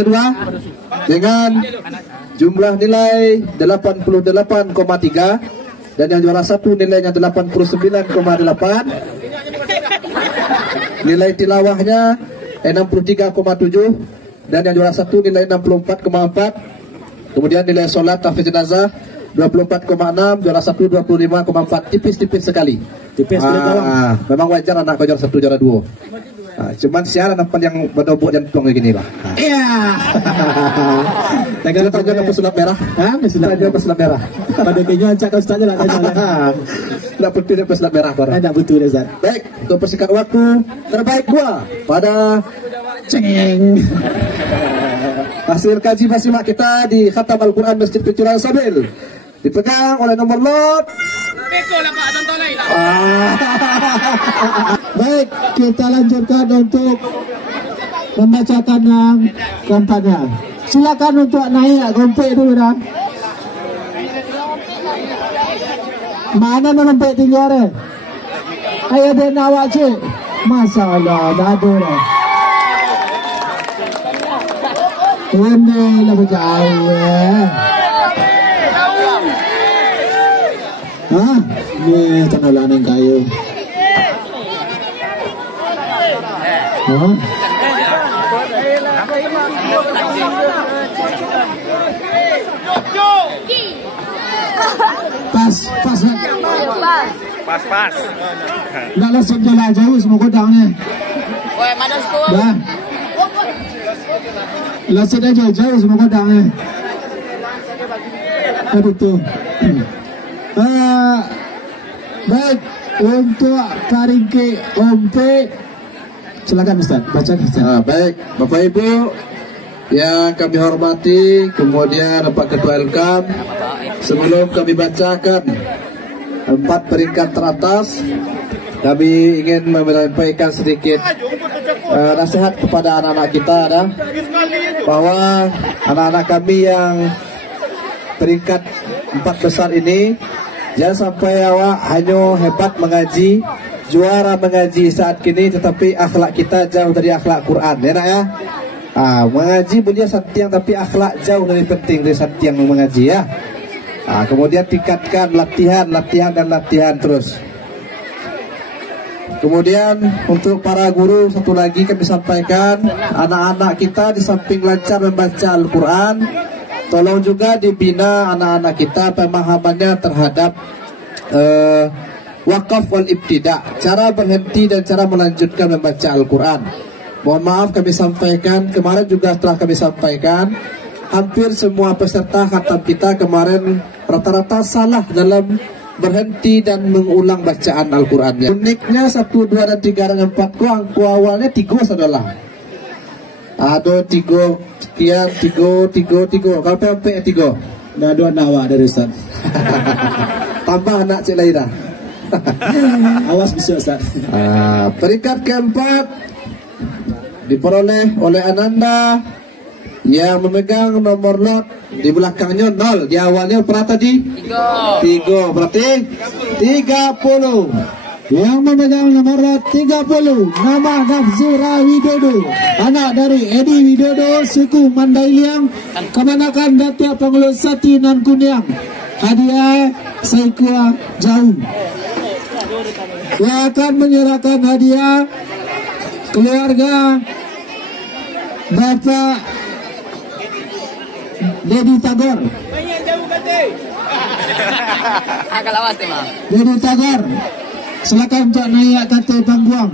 kedua dengan jumlah nilai 88,3 dan yang juara satu nilainya 89,8. Nilai tilawahnya 63,7 dan yang juara satu nilai 64,4. Kemudian nilai solat tahfiz jenazah 24,6, juara satu 25,4. Tipis-tipis sekali. Tipis memang wajar anak kau juara satu, juara dua. Cuman siaran nampak yang berdobok jantung kayak gini, Pak. Iya. Kita tanya pesulap merah. Tanya pesulap merah. Pada kayaknya acak kau saja lah tanya. Tidak penting pesulap merah, Pak. Tidak betul, Ustaz. Baik, untuk persingkat waktu terbaik gua pada ceng. Hasil kaji basimak kita di Khatam Al-Quran Masjid Kecurangan Sabil dipegang oleh nomor lot. Baik, kita lanjutkan untuk membacakan yang keempatnya. Silakan untuk naik gompek dulu dah. Mana gompek tinggi orang? Ayah dia nawak cik. Masalah, dah ada dah. Ini lah berjauh ni tanalan yang kayu. Pas. Dah langsung jalan jauh semua kodang ni. Dah. Langsung aja jauh semua kodang ni. Aduh tu. Baik, untuk Paringke Ompe, silakan Ustaz, baca Ustaz. Baik, Bapak Ibu yang kami hormati, kemudian Pak Ketua Elkam, sebelum kami bacakan 4 peringkat teratas, kami ingin menyampaikan sedikit nasihat kepada anak-anak kita, bahwa anak-anak kami yang peringkat 4 besar ini, jangan sampai awak hanya hebat mengaji, juara mengaji saat kini, tetapi akhlak kita jauh dari akhlak Quran, ya nak ya. Mengaji boleh santiang, tapi akhlak jauh lebih penting dari santiang mengaji ya. Kemudian tingkatkan latihan terus. Kemudian untuk para guru, satu lagi kami sampaikan, anak-anak kita di samping lancar membaca Al-Quran, tolong juga dibina anak-anak kita pemahamannya terhadap wakaf wal ibtida, cara berhenti dan cara melanjutkan membaca Al-Quran. Mohon maaf kami sampaikan, kemarin juga telah kami sampaikan, hampir semua peserta khatam kita kemarin rata-rata salah dalam berhenti dan mengulang bacaan Al-Qurannya. Uniknya 1, 2, dan 3 dan 4 angku awalnya 3 saudara. Ada 3 sekian, 3. Kalau sampai 3 dah 2 nawa dari Ustaz. Tambah anak Cik Laira. Awas bisa Ustaz. Peringkat keempat diperoleh oleh Ananda yang memegang nomor lot di belakangnya 0, di awalnya berapa tadi? 3, berarti 30. Yang memegang nomor 30, nama Nafzura Widodo, anak dari Edi Widodo, suku Mandailing, Kemanakan Datuk Pengelola Sati Nan Kuniang. Hadiah Saikua Jauh. Yang akan menyerahkan hadiah keluarga Bapak Dedi Tagor. Dedi Tagor, silakan untuk naik kata panggung.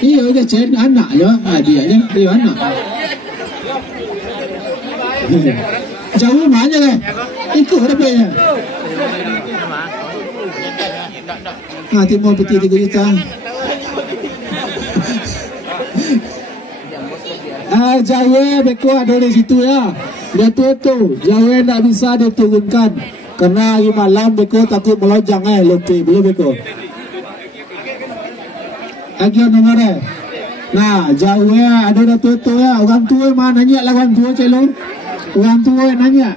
Iya, dia cari anak ya, dia anak. Jauh mana kan? Ikut dapatnya. Timur peti 3 juta. Jawa beko ada di situ ya. Dia tu Jawa tak bisa diturunkan karena hari malam beko takut melojang lebih belum beko. Lagi nomornya. Nah, Jawa ada tu ya. Orang tua mana nanya lah orang tua celong. Orang tua nanya.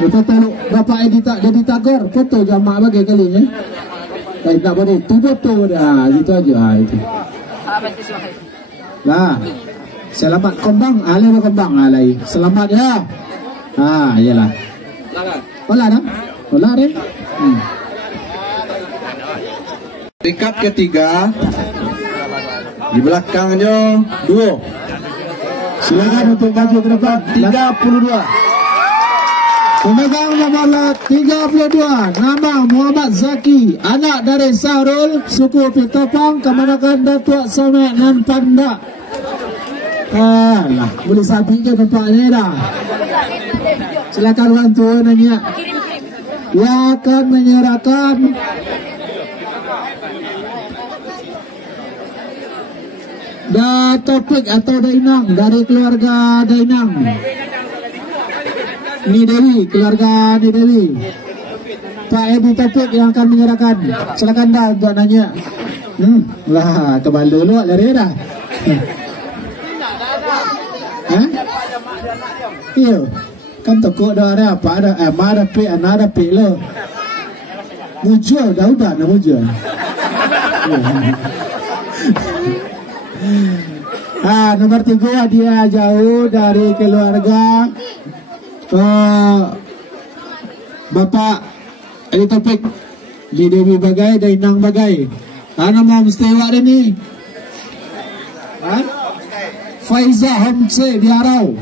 Kita tahu Bapak Edi Tagor foto jamaah bagi kali ni. nak boleh tu betul dah gitu aja itu. Lah. Selamat kembang, alai berkembang alai. Selamat ya. Iyalah. Olah dah. Olah deh. Peringkat ketiga di belakangnya duo. Silakan untuk maju ke depan. 32. Pemegang nomor 32 nama Muhammad Zaki, anak dari Sahrul, suku Pitapang, Kemanakan Datuk Samek dan Panda. Lah, boleh sabi je tempatnya dah. Silakan orang tua nanya. Dia akan menyerahkan topik atau Dainang dari keluarga Dainang. Ni Dewi, keluarga Ni Dewi. Pak Ebi Topik yang akan menyerahkan. Silakan dah buat nanya. Lah, kebal dulu lari dah. Iya, kan toko dah ada apa ada ada pe ada pe lo. Mujur dah udah nak mujur. Nomor 3 dia jauh dari keluarga Bapak Ebi Topik. Di Dewi Bagai, Dainang Bagai. Nama mesti awak dia ni. Faiza Homse di Arau.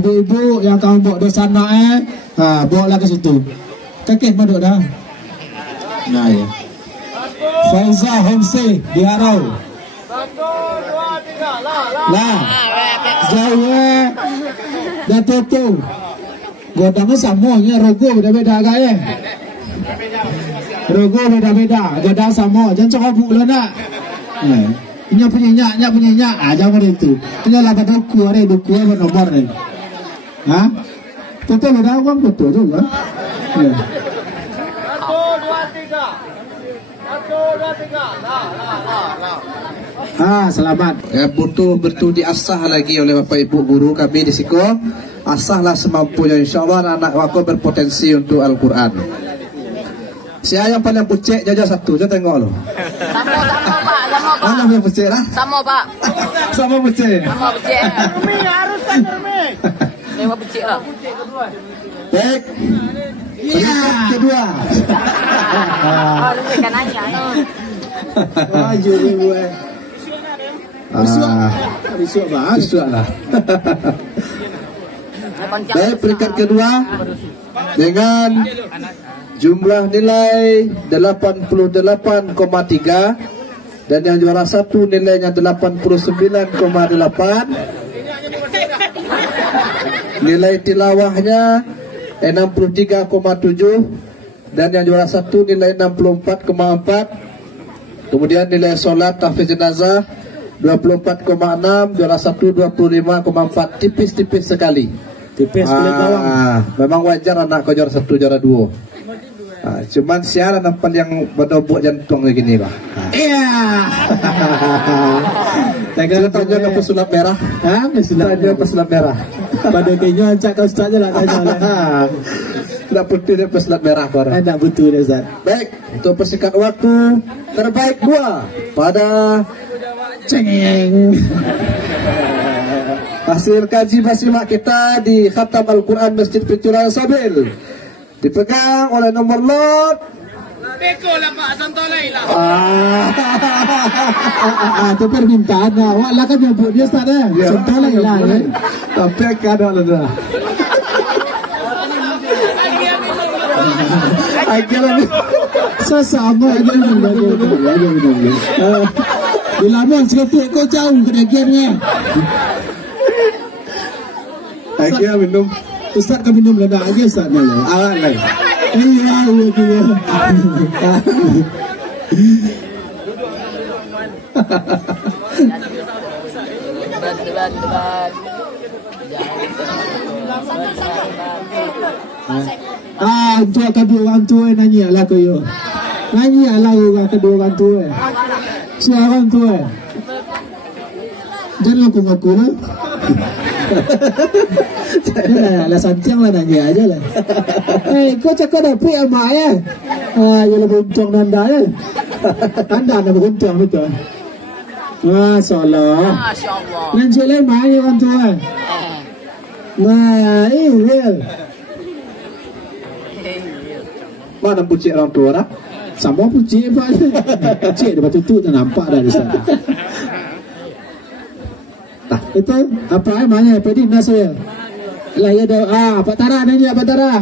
Ibu-ibu yang kamu bawa di sana bawa lah ke situ. Kakek maduk dah. Nah ya. Faiza Homse di Arau. 1, 2, 3 lah. Jauh dah tutup. Godangnya samanya rogo beda-beda agak rogo beda-beda, godang sama. Jangan cakap pula nak. Nya punya nyak, jangan itu. Nya lah duku ada duku apa nomor ni. Betul dah orang betul juga. 1, 2, 3. 1, 2, 3. Selamat. Betul diasah lagi oleh Bapak Ibu guru kami di Siko. Asahlah semampunya, insyaAllah anak aku berpotensi untuk Al-Quran. Siapa yang paling pucek jajah satu, saya tengok loh. Sama Pak, sama Pak. Mana yang pucek lah? Sama Pak. Sama pucek. Sama pucek. Termi harus kan termi. Memang pucek lah. Baik. Peringkat kedua. Lu kan nanya. Maju ni gue. Besok lah. Baik, peringkat kedua dengan jumlah nilai 88,3 dan yang juara satu nilainya 89,8. Nilai tilawahnya 63,7 dan yang juara satu nilai 64,4. Kemudian nilai solat tahfiz jenazah 24,6, juara satu 25,4, tipis-tipis sekali. Tipis kulit bawang. Memang wajar anak kau juara satu, juara dua. Cuman siaran nampak yang berdobok jantung lagi ni bah. Iya. Kita tanya ke pesulap merah. Tanya pesulap merah. Pada kayaknya ancak kau ustaz je lah tanya lah. Tidak putih dia pesulap merah korang. Tak betul dia Ustaz. Baik, untuk persingkat waktu terbaik dua pada Cengeng. hasil kaji basimak kita di Khatam Al-Quran Masjid Pencuran Sabil dipegang oleh nomor lot Beko lah Pak, Santolai lah. Itu permintaan awak lah kan nyebut dia Ustaz ya. Santolai lah. Tapi ada lah. Akhirnya Sesama aja minum. Bila mana seketik kau jauh kedagiannya. akhirnya minum. Ustaz kan minum ledak aja Ustaz ni. Awak lain. Iya, iya. Untuk kedua orang tua nanya lah kau yo. Nanya lah orang kedua orang tua. Siapa orang tua? Jangan ngaku-ngaku lah. Lah santiang lah nanya aja lah. Kau cakap dah pergi sama ayah. Ya lebih untung nanda ya. Anda nak beruntung betul. Masya Allah. Masya Allah. Lanjut lain mana orang tua. Nah, real. Mana pucik orang tua dah? Sama pucik pak. Pucik dia betul tak nampak dah di sana. Itu apa namanya? Pedi Nasir. Lah ya dah. Pak Tara ni dia Pak Tara.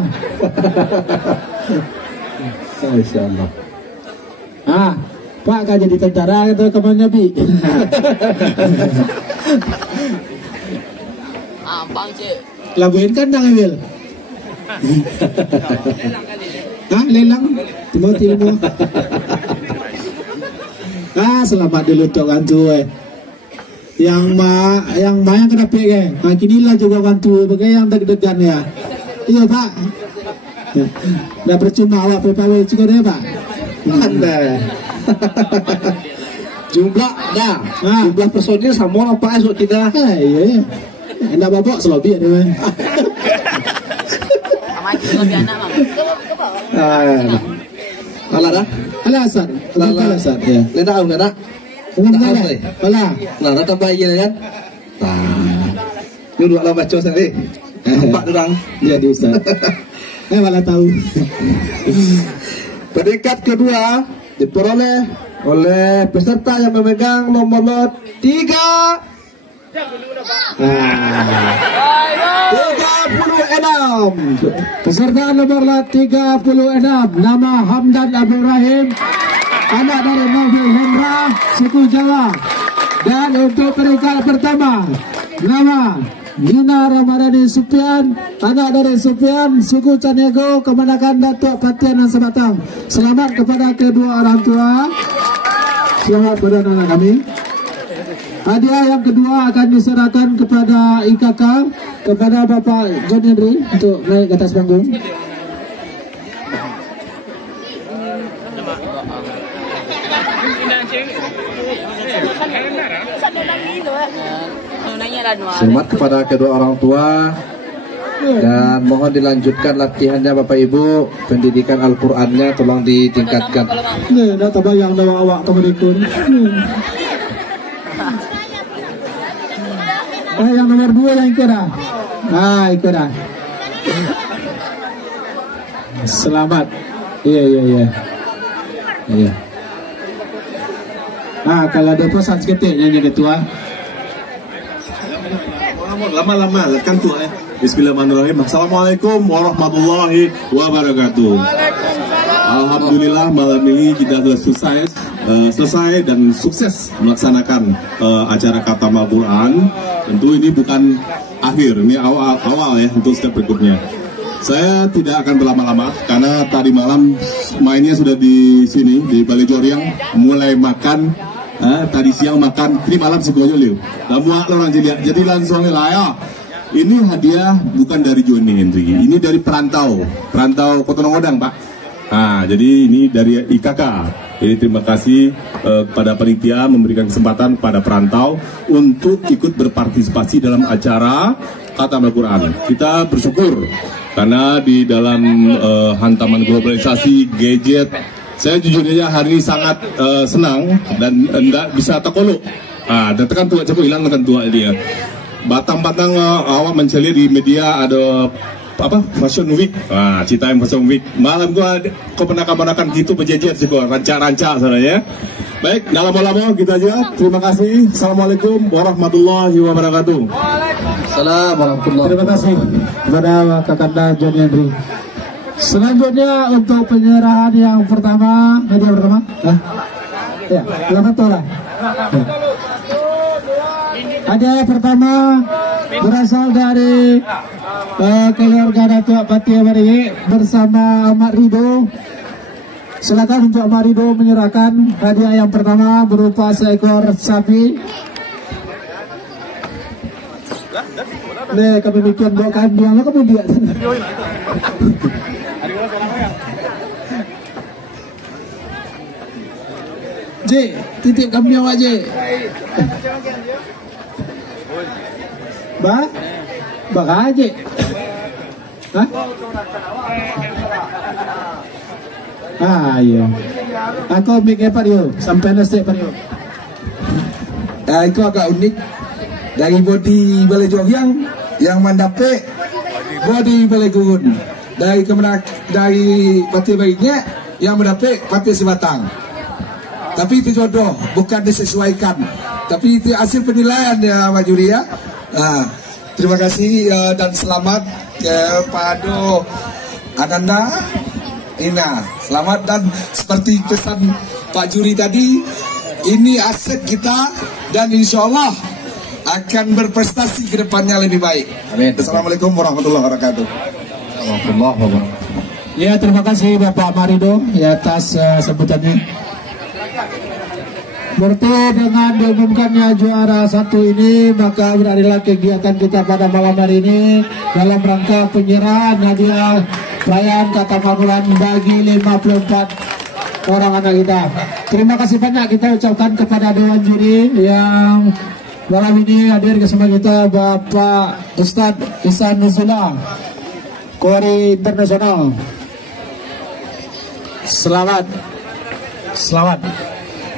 Insyaallah. Pak kan jadi tentara kata kapan Nabi. Bang cik. Laguin kan dah Wil. Lelang Timothy mu. Selamat dulu tok kan tu yang kena pek kinilah juga kan tu bagai yang deg-degan ya. Iya Pak. Dah percuma awak PPW juga deh Pak. Anda. Jumlah dah. Jumlah personil sama apa esok kita. Iya. Anda babak selobi ada mah. Sama kita lebih anak bang. Alah dah. Alasan. Alasan ya. Lena tahu enggak nak? Alah. Nah, datang bayi kan. Ni dua lama baca sendiri. Nampak orang. Dia di Ustaz. Malah tahu. Peringkat kedua diperoleh oleh peserta yang memegang nomor 3. 36. Peserta nomor 36 nama Hamdan Abdul Rahim, anak dari Nabi Hendra, suku Jawa. Dan untuk peringkat pertama nama Yuna Ramadhani Supian, anak dari Supian, suku Canego, Kemenangan Datuk Patian dan Sebatang. Selamat kepada kedua orang tua. Selamat kepada anak kami. Hadiah yang kedua akan diserahkan kepada IKK, kepada Bapak John Henry untuk naik ke atas panggung. Selamat kepada kedua orang tua dan mohon dilanjutkan latihannya Bapak Ibu. Pendidikan Al-Qur'annya tolong ditingkatkan. Nih, dah terbayang dah awak kemudian. Yang nomor 2 yang ikut dah. Ikut dah. Selamat. Iya. Kalau ada pesan seketik nyanyi ketua. Lama-lama kan tu Bismillahirrahmanirrahim. Assalamualaikum warahmatullahi wabarakatuh. Alhamdulillah malam ini kita sudah selesai dan sukses melaksanakan acara Khatam Al-Quran. Tentu ini bukan akhir, ini awal ya untuk step berikutnya. Saya tidak akan berlama-lama karena tadi malam mainnya sudah di sini di Balai Joriang, mulai makan. Tadi siang makan, ini malam sekolah liu. Muak orang jadi langsung lah ya. Ini hadiah bukan dari Johnny Henry, ini dari perantau Kota Ngodang Pak. Jadi ini dari IKK. Jadi terima kasih kepada panitia memberikan kesempatan pada perantau untuk ikut berpartisipasi dalam acara Khatam Al-Quran. Kita bersyukur karena di dalam hantaman globalisasi gadget, saya jujur aja hari ini sangat senang dan enggak bisa takoluk. Dan tekan tua cukup hilang tekan tua dia. Batang-batang awak mencari di media ada apa Fashion Week, Citaim Fashion Week. Malam gua keponakan-ponakan gitu berjejer juga rancak-rancak sebenarnya. Baik, dalam lama kita aja. Terima kasih. Assalamualaikum warahmatullahi wabarakatuh. Waalaikumsalam warahmatullahi Terima kasih kepada Kakanda John Henry. Selanjutnya untuk penyerahan yang pertama, hadiah pertama. Ya, selamat lah. Hadiah pertama berasal dari keluarga Datuk Patia Maringi bersama Ahmad Rido. Silakan untuk Ahmad Rido menyerahkan hadiah yang pertama berupa seekor sapi. Nih kami bikin bawa kambing, kamu dia. J, titip kambing awak J. Ba aja. Hah? Iya. Aku mikir Pak Rio, sampai nasi Pak Rio. Itu agak unik dari body Balai Jogyang yang mendapat body Balai Gurun, dari partai baiknya yang mendapat partai Sebatang. Tapi itu jodoh, bukan disesuaikan. Tapi itu hasil penilaian ya Pak Juri ya. Terima kasih dan selamat kepada Ananda Ina. Selamat, dan seperti pesan Pak Juri tadi, ini aset kita dan insya Allah akan berprestasi ke depannya lebih baik. Amin. Assalamualaikum warahmatullahi wabarakatuh. Ya, terima kasih Bapak Marido ya atas sebutannya. Berarti dengan diumumkannya juara satu ini, maka berakhirlah kegiatan kita pada malam hari ini dalam rangka penyerahan hadiah perayaan Kata Pamulan bagi 54 orang anak kita. Terima kasih banyak kita ucapkan kepada Dewan Juri yang malam ini hadir bersama kita, Bapak Ustadz Ihsan Nuzula, Kori Internasional. Selamat.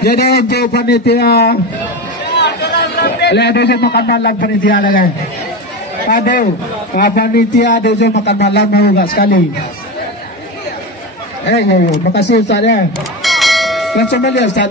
Jadi untuk panitia, ada makan malam panitia lagi. Ada panitia ada makan malam mau enggak sekali. Makasih Ustaz ya. Langsung balik Ustaz.